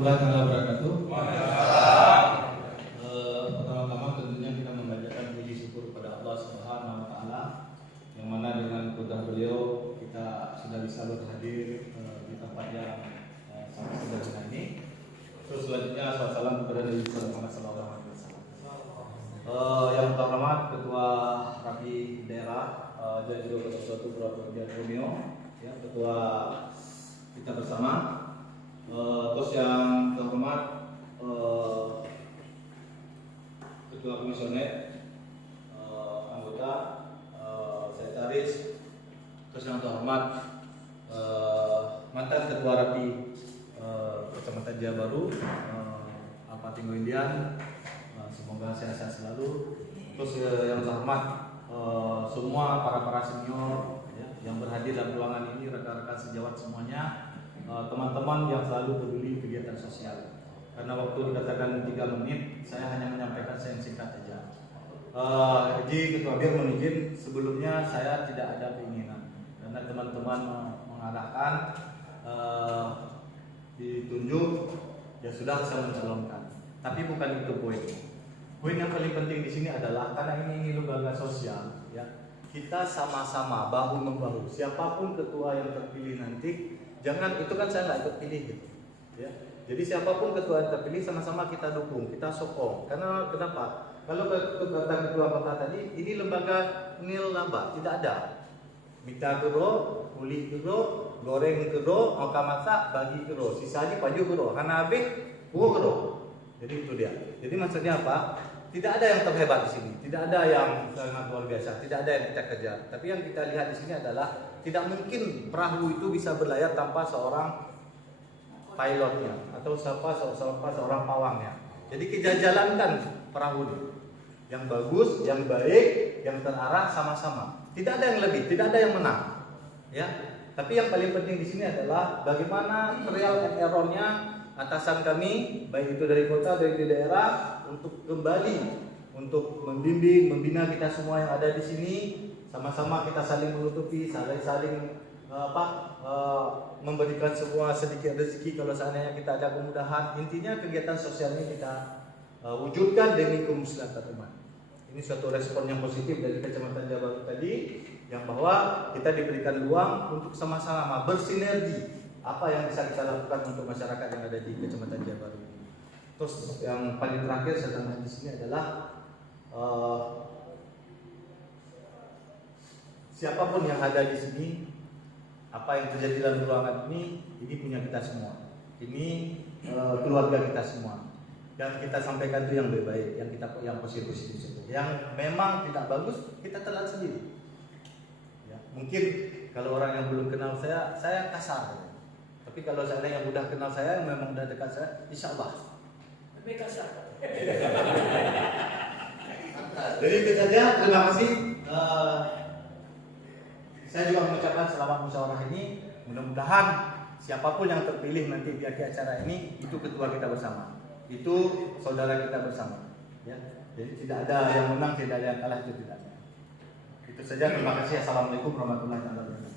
Wabarakatuh. Pertama-tama tentunya kita membacakan puji syukur kepada Allah Subhanahu wa taala yang mana dengan kudrat beliau kita sudah bisa berhadir di tempat yang sangat sederhana ini. Terus selanjutnya salam kepada Nabi sallallahu alaihi wasallam. Yang pertama Ketua Rapi Daerah Jajiro Satu Provinsi Borneo, ya, Ketua kita bersama. Terus yang terhormat Ketua Komisioner, anggota, sekretaris, terus yang terhormat mantan Ketua Rapi Kecamatan Jaya Baru, Pak Tinggo Indian, semoga sehat-sehat selalu. Terus yang terhormat semua para senior, ya, yang berhadir dalam ruangan ini, rekan-rekan sejawat semuanya. Teman-teman yang selalu peduli kegiatan sosial. Karena waktu dikatakan 3 menit, saya hanya menyampaikan yang singkat saja. Jadi Ketua BIR mohon izin, sebelumnya saya tidak ada keinginan karena teman-teman mengarahkan, ditunjuk, ya sudah saya mencalonkan. Tapi bukan itu poin. Poin yang paling penting di sini adalah karena ini lembaga sosial, ya, kita sama-sama bahu membahu. Siapapun ketua yang terpilih nanti, jangan itu kan saya nggak ikut pilih gitu, ya. Jadi siapapun ketua yang terpilih sama-sama kita dukung, kita sokong. Karena kenapa? Kalau kata ketua kota tadi, ini lembaga nil laba, tidak ada. Minta gero, kuli gero, goreng gero, oka masak, bagi gero, sisanya paju gero, karena habis buah gero. Jadi itu dia. Jadi maksudnya apa? Tidak ada yang terhebat di sini, tidak ada yang sangat luar biasa, tidak ada yang kita kejar. Tapi yang kita lihat di sini adalah tidak mungkin perahu itu bisa berlayar tanpa seorang pilotnya atau seorang pawangnya. Jadi kita jalankan perahu ini yang bagus, yang baik, yang terarah sama-sama. Tidak ada yang lebih, tidak ada yang menang, ya. Tapi yang paling penting di sini adalah bagaimana trial and error-nya atasan kami, baik itu dari kota, dari daerah, untuk kembali untuk membimbing, membina kita semua yang ada di sini. Sama-sama kita saling menutupi, saling memberikan semua sedikit rezeki kalau seandainya kita ada kemudahan. Intinya kegiatan sosial ini kita wujudkan demi kemaslahatan umat. Ini suatu respon yang positif dari Kecamatan Jaya Baru tadi, yang bahwa kita diberikan ruang untuk sama-sama bersinergi apa yang bisa kita lakukan untuk masyarakat yang ada di Kecamatan Jaya Baru. Terus yang paling terakhir saya tambahkan di sini adalah siapapun yang ada di sini, apa yang terjadi dalam ruangan ini punya kita semua. Ini keluarga kita semua. Dan kita sampaikan itu yang lebih baik, yang positif. Yang memang tidak bagus kita telan sendiri. Ya, mungkin kalau orang yang belum kenal saya kasar. Tapi kalau seandainya yang udah kenal saya, yang memang udah dekat saya, insya Allah lebih kasar. Jadi itu saja. Terima kasih. Saya juga mengucapkan selamat musyawarah ini. Mudah-mudahan siapapun yang terpilih nanti di akhir acara ini, itu ketua kita bersama, itu saudara kita bersama, ya. Jadi tidak ada yang menang, tidak ada yang kalah, itu tidak ada. Itu saja. Terima kasih. Assalamualaikum warahmatullahi wabarakatuh.